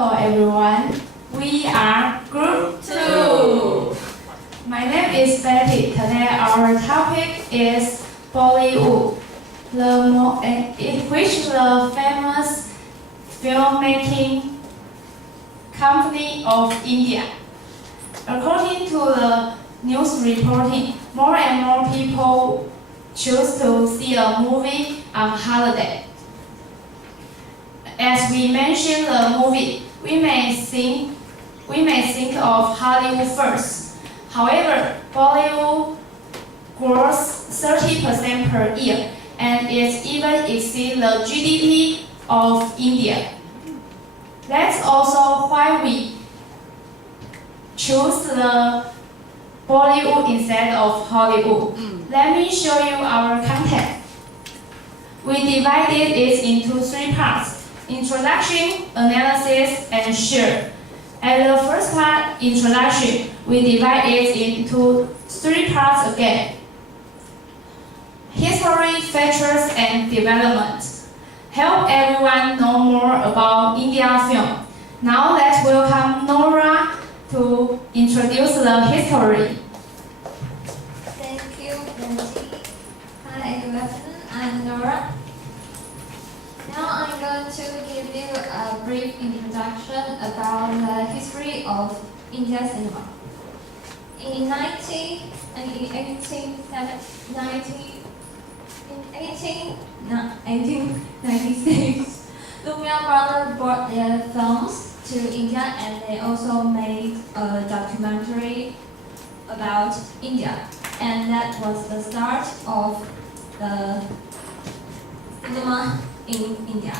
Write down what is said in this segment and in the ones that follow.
Hello everyone, we are Group 2. My name is Betty. Today our topic is Bollywood, which the famous filmmaking company of India. According to the news reporting, more and more people choose to see a movie on holiday. As we mention the movie, we may think of Hollywood first. However, Bollywood grows 30% per year, and it even exceeds the GDP of India. That's also why we choose the Bollywood instead of Hollywood. Let me show you our content. We divided it into 3 parts: introduction, analysis, and share. At the first part, introduction, we divide it into 3 parts again: history, features, and development. Help everyone know more about Indian film. Now let's welcome Nora to introduce the history. Thank you, Benji. Hi, good afternoon. I'm Nora. Now I'm going to give you a brief introduction about the history of Indian cinema. In 1896, Lumia brothers brought their films to India, and they also made a documentary about India, and that was the start of the cinema in India.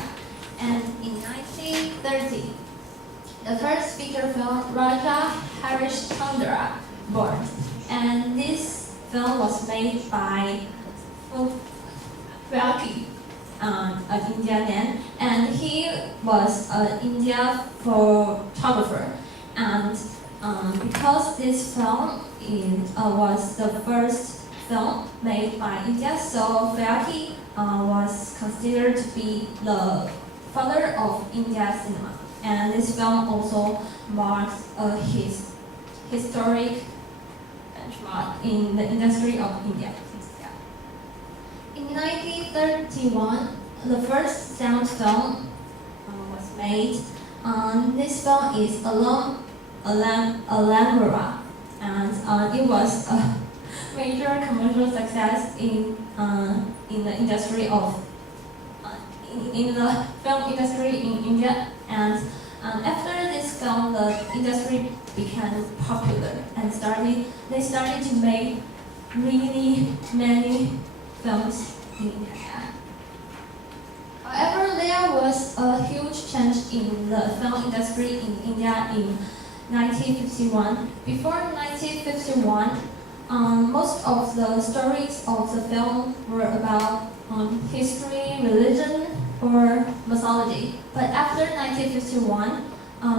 And in 1930, the first feature film, Raja Harishchandra, born, and this film was made by Vyaki, an Indian man, and he was an Indian photographer. And because this film was the first film made by India, so Vyaki was considered to be the father of Indian cinema. And this film also marks a historic benchmark in the industry of India. In 1931, the first sound film was made. This film is Alambra, and it was a major commercial success in the industry of in the film industry in India. And after this film, the industry became popular and they started to make really many films in India. However, there was a huge change in the film industry in India in 1951. Before 1951, most of the stories of the film were about history, religion, or mythology. But after 1951,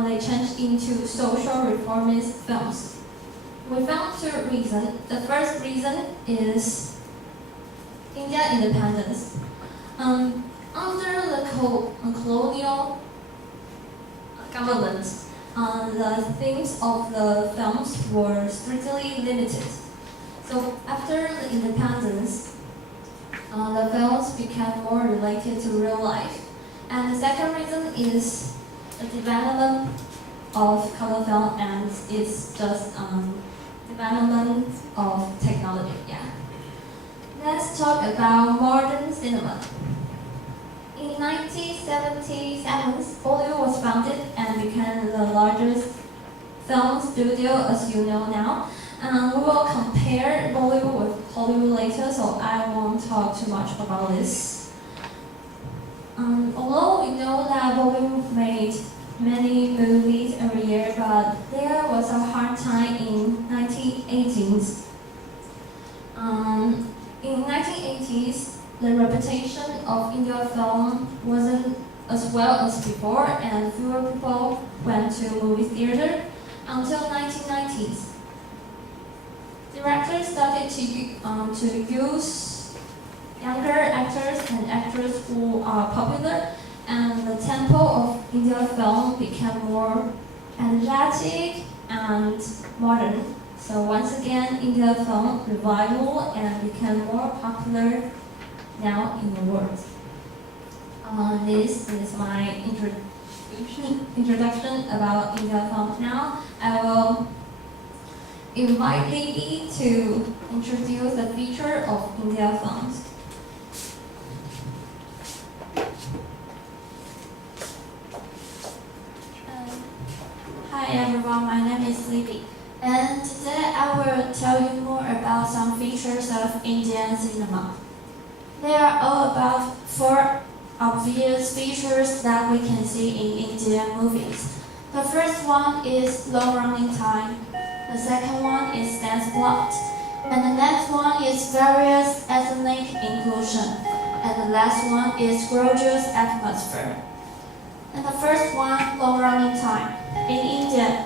they changed into social reformist films. We found 2 reasons. The first reason is India independence. Under the colonial government, the themes of the films were strictly limited. So after the independence, the films became more related to real life. And the second reason is the development of color film, and it's just development of technology. Yeah. Let's talk about modern cinema. In 1977, Bollywood was founded and became the largest film studio, as you know now. We will compare Bollywood with Hollywood later, so I won't talk too much about this. Although we know that Bollywood made many movies every year, but there was a hard time in 1980s. In 1980s, the reputation of Indian film wasn't as well as before, and fewer people went to movie theater until 1990s. Directors started to use younger actors and actors who are popular, and the tempo of Indian film became more energetic and modern. So once again, Indian film revival and became more popular now in the world. This is my introduction about Indian film. Now I will invite Lily to introduce the feature of Indian films. Hi everyone, my name is Libby, and today I will tell you more about some features of Indian cinema. There are all about 4 obvious features that we can see in Indian movies. The first one is long running time, the second one is dance plot, and the next one is various ethnic inclusion, and the last one is gorgeous atmosphere. And the first one, long running time. In India,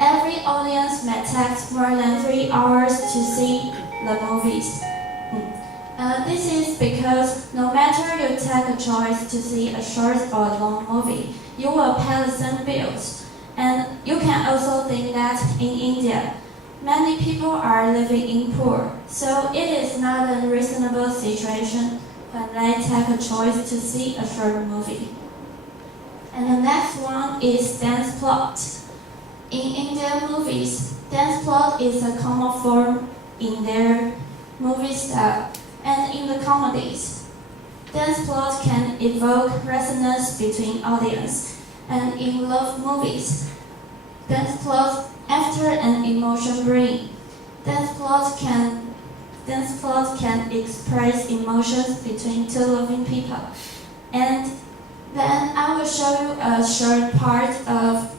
every audience may take more than 3 hours to see the movies. This is because no matter you take a choice to see a short or a long movie, you will pay the same bills. And you can also think that in India, many people are living in poor, so it is not a reasonable situation when they take a choice to see a short movie. And the next one is dance plot. In Indian movies, dance plot is a common form in their movie style. And in the comedies, dance plot can evoke resonance between audience. And in love movies, dance plot after an emotion bring. Dance plot can express emotions between 2 loving people. And then I will show you a short part of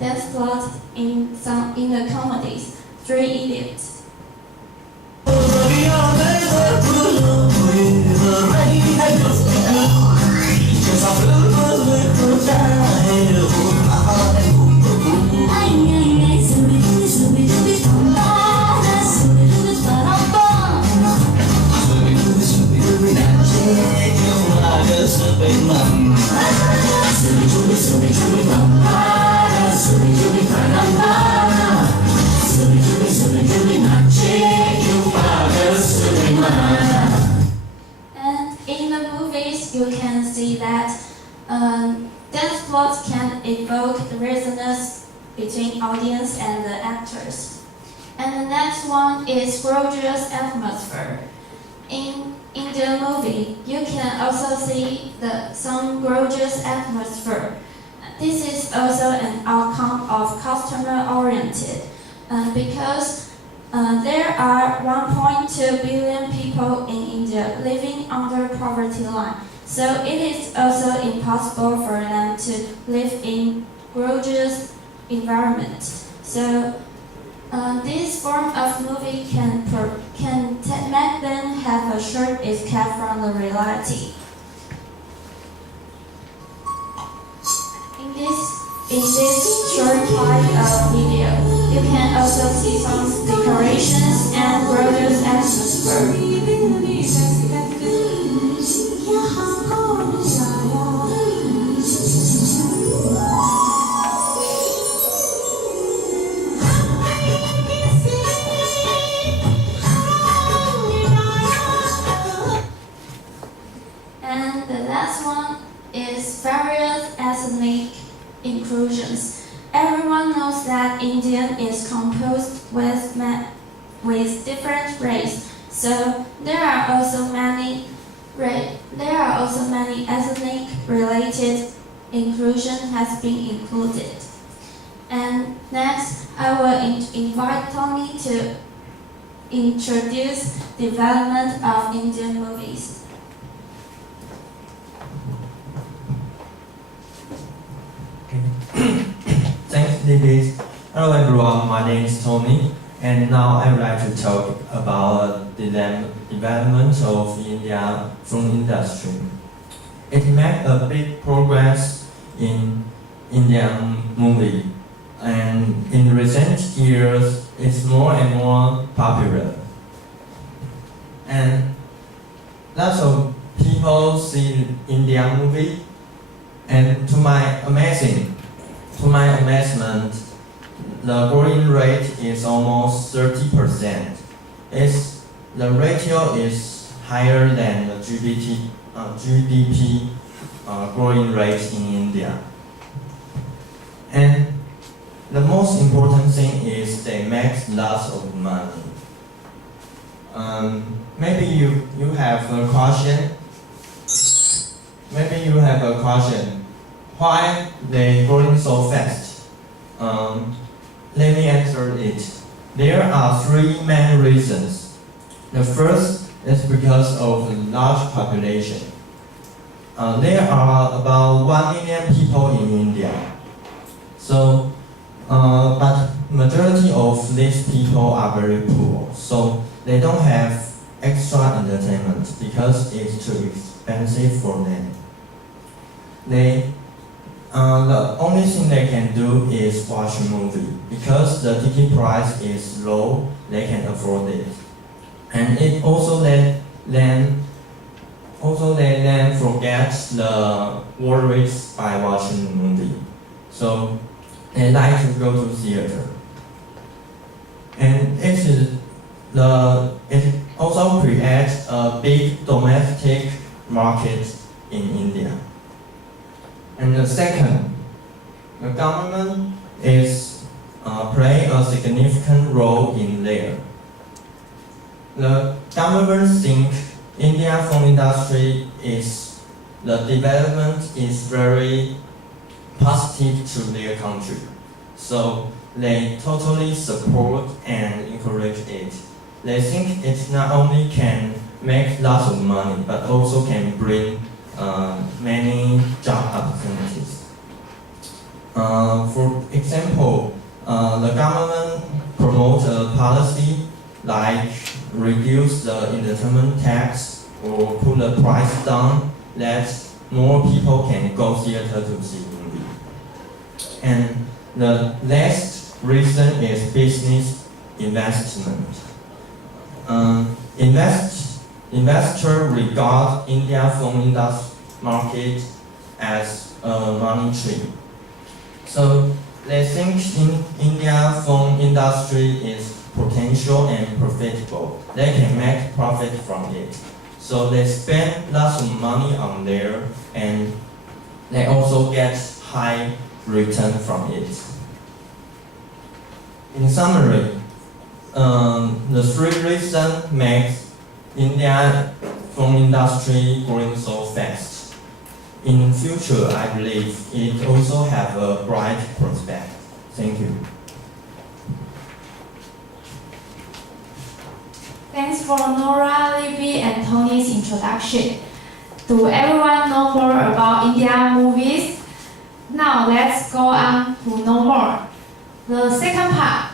dance plot in the comedies, 3 Idiots. And in the movies, you can see that dance plots can evoke the resonance between audience and the actors. And the next one is gorgeous atmosphere. In the movie, you can also see some gorgeous atmosphere. This is also an outcome of customer-oriented, because there are 1.2 billion people in India living under poverty line. So it is also impossible for them to live in gorgeous environment. So this form of movie can make them have a short escape from the reality. In this short part of video, you can also see some decorations and gorgeous atmosphere. And the last one is various ethnic inclusions. Everyone knows that Indian is composed with different races, so there are also many ethnic related inclusion has been included. And next, I will invite Tony to introduce development of Indian movies. Thanks, Libby. Hello everyone, my name is Tony, and now I would like to talk about the development of Indian film industry. It made a big progress in Indian movie, and in recent years, it's more and more popular. And lots of people see Indian movie, And to my amazement, the growing rate is almost 30%. The ratio is higher than the GDP growing rate in India. And the most important thing is they make lots of money. Maybe you have a question. Why they growing so fast? Let me answer it. There are three main reasons. The first is because of the large population. There are about 1 million people in India. So, but majority of these people are very poor. So they don't have extra entertainment because it's too expensive for them. The only thing they can do is watch a movie. Because the ticket price is low, they can afford it. And it also let them forget the worries by watching the movie. So they like to go to theater. And it also creates a big domestic market in India. And the second, the government is play a significant role in there. The government think India film industry the development is very positive to their country. So they totally support and encourage it. They think it not only can make lots of money, but also can bring many job opportunities. For example, the government promotes a policy like reduce the entertainment tax or put the price down that more people can go theater to see movie. And the last reason is business investment. Investors regard India film industry market as a money tree. So they think India film industry is potential and profitable. They can make profit from it. So they spend lots of money on there and they also get high return from it. In summary, the three reasons make India film industry growing so fast. In future, I believe it also have a bright prospect. Thank you. Thanks for Nora, Libby, and Tony's introduction. Do everyone know more about Indian movies? Now let's go on to know more. The second part,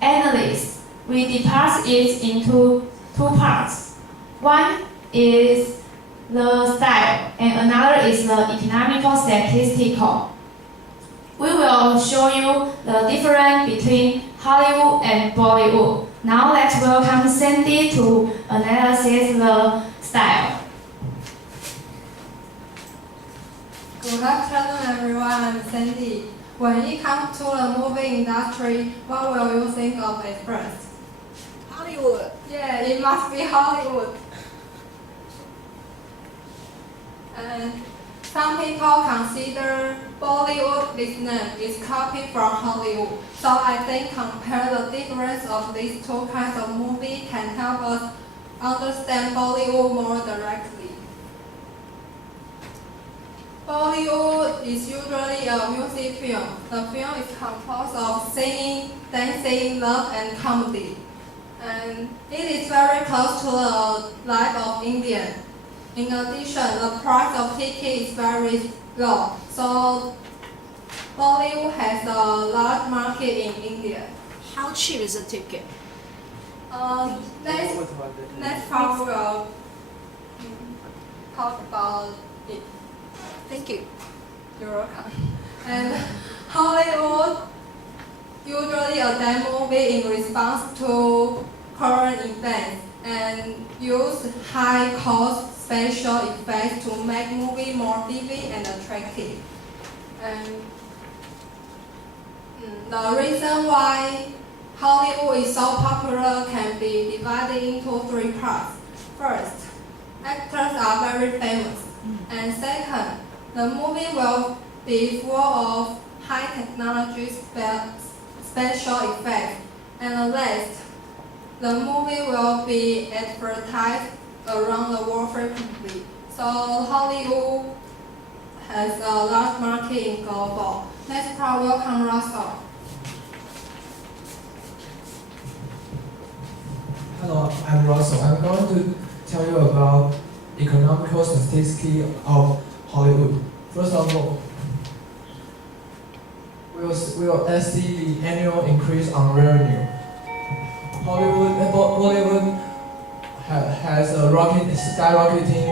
analysis. We divide it into two parts. One is the style, and another is the economical statistical. We will show you the difference between Hollywood and Bollywood. Now let's welcome Sandy to analyze the style. Good afternoon, everyone. I'm Sandy. When it comes to the movie industry, what will you think of it first? Hollywood. Yeah, it must be Hollywood. And some people consider Bollywood this name is copied from Hollywood. So I think compare the difference of these two kinds of movie can help us understand Bollywood more directly. Bollywood is usually a music film. The film is composed of singing, dancing, love, and comedy. And it is very close to the life of Indian. In addition, the price of ticket is very low. So Bollywood has a large market in India. How cheap is a ticket? Next part will talk about it. Thank you. You're welcome. And Hollywood usually adapt movie in response to current events and use high cost special effects to make movie more vivid and attractive. And the reason why Hollywood is so popular can be divided into 3 parts. First, actors are very famous. And second, the movie will be full of high technology special effects. And last, the movie will be advertised around the world frequently. So Hollywood has a large market in global. Next part, welcome Russell. Hello, I'm Russell. I'm going to tell you about economical statistics of Hollywood. First of all, we will see the annual increase on revenue. Bollywood has a skyrocketing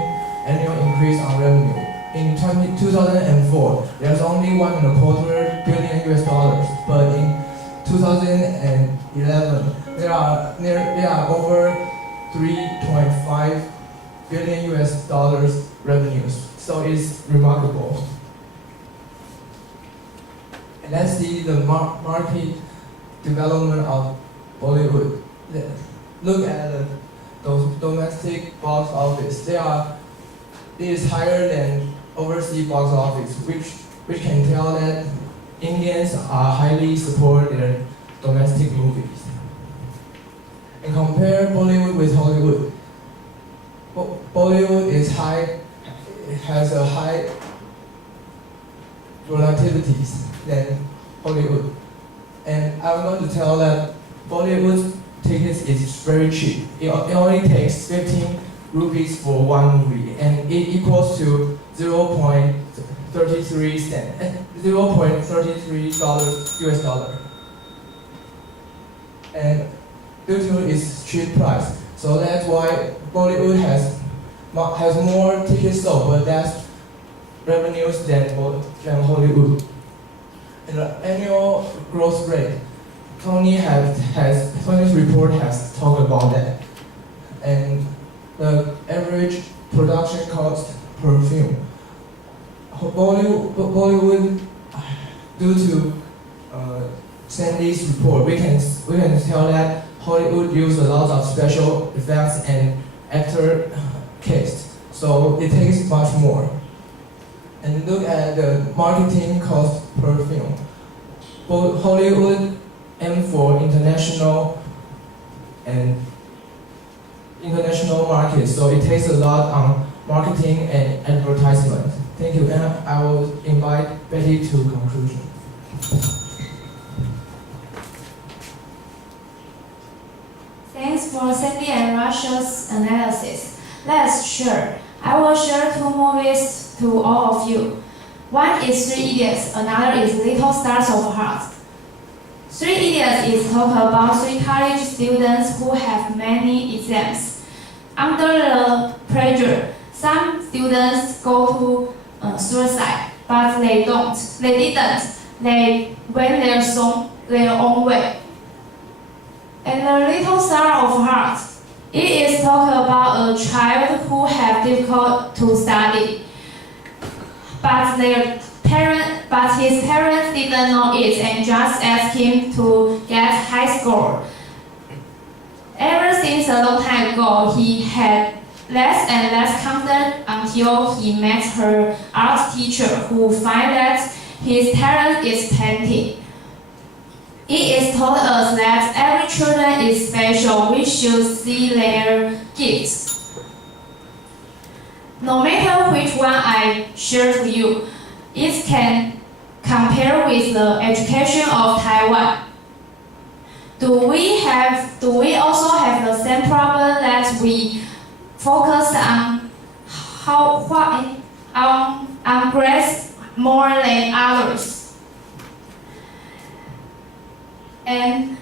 annual increase on revenue. In 2004, there's only $1.25 billion, but in 2011, there are over $3.5 billion revenues. So it's remarkable. And let's see the market development of Bollywood. Look at the domestic box office. It is higher than overseas box office, which can tell that Indians are highly support their domestic movies. And compare Bollywood with Hollywood. Bollywood has a high relativities than Hollywood. And I'm going to tell that Bollywood tickets is very cheap. It only takes 15 rupees for one movie, and it equals to $0.33 US dollar. And due to its cheap price, so that's why Bollywood has more tickets sold, but that's revenues than Hollywood. And the annual growth rate, Tony's report has talked about that. And the average production cost per film. Bollywood, due to Sandy's report, we can tell that Hollywood use a lot of special effects and actor cast, so it takes much more. And look at the marketing cost per film. Hollywood aim for international markets, so it takes a lot on marketing and advertisement. Thank you, and I will invite Betty to conclusion. Thanks for Sandy and Russia's analysis. Let's share. I will share 2 movies to all of you. One is 3 Idiots, another is Little Stars of Heart. 3 Idiots is talk about 3 college students who have many exams. Under the pressure, some students go to suicide, but they don't. They didn't. They went their own way. And the Little Star of Heart, it is talk about a child who have difficult to study, but his parents didn't know it and just asked him to get high score. Ever since a long time ago, he had less and less confidence until he met her art teacher, who find that his talent is painting. It is told us that every children is special. We should see their gifts. No matter which one I share to you, it can compare with the education of Taiwan. Do we also have the same problem that we focus on grades more than others? And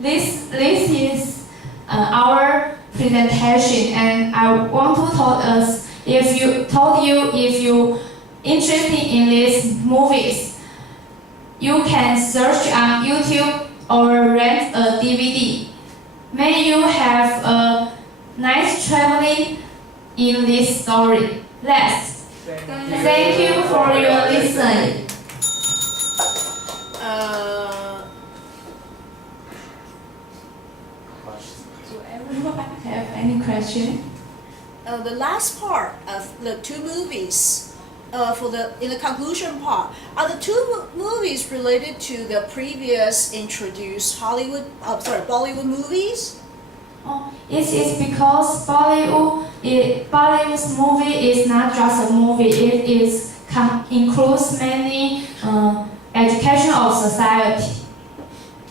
this is our presentation, and I want to if you interested in these movies, you can search on YouTube or rent a DVD. May you have a nice traveling in this story. Last, thank you for your listening. Do everyone have any question? The last part of the two movies, in the conclusion part, are the two movies related to the previous introduced Bollywood movies? Oh, it is because Bollywood's movie is not just a movie. It includes many education of society.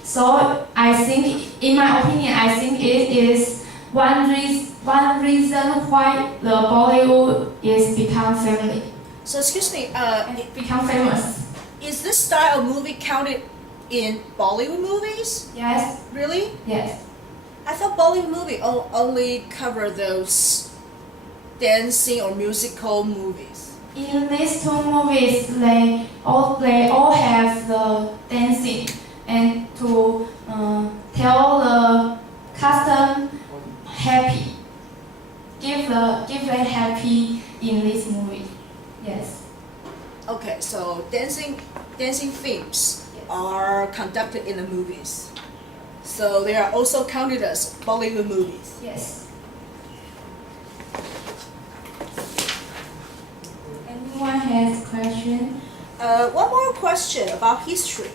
So I think, in my opinion, I think it is one reason why the Bollywood is become family. So excuse me, Become famous. is this style of movie counted in Bollywood movies? Yes. Really? Yes. I thought Bollywood movie only cover those dancing or musical movies. In these two movies, they all have the dancing and to tell the custom happy, give them happy in this movie. Yes. Okay, so dancing themes are conducted in the movies. So they are also counted as Bollywood movies. Yes. Anyone has question? One more question about history.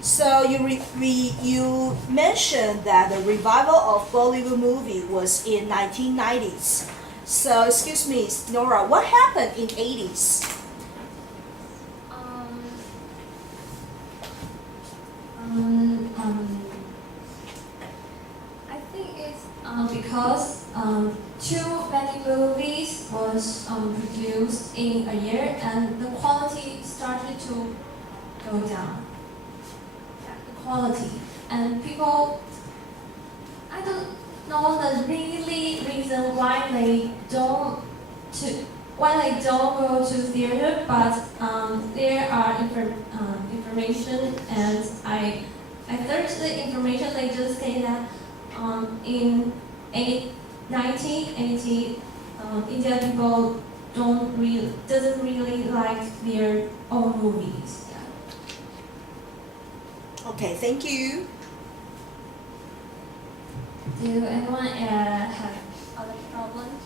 So you mentioned that the revival of Bollywood movie was in 1990s. So excuse me, Nora, what happened in 80s? I think it's because too many movies was produced in a year and the quality started to go down. Yeah, the quality. And people, I don't know the really reason why they don't go to theater, but there are information, and I searched the information. They just say that in 1980, Indian people doesn't really like their own movies. Yeah. Okay, thank you. Do anyone have other problems?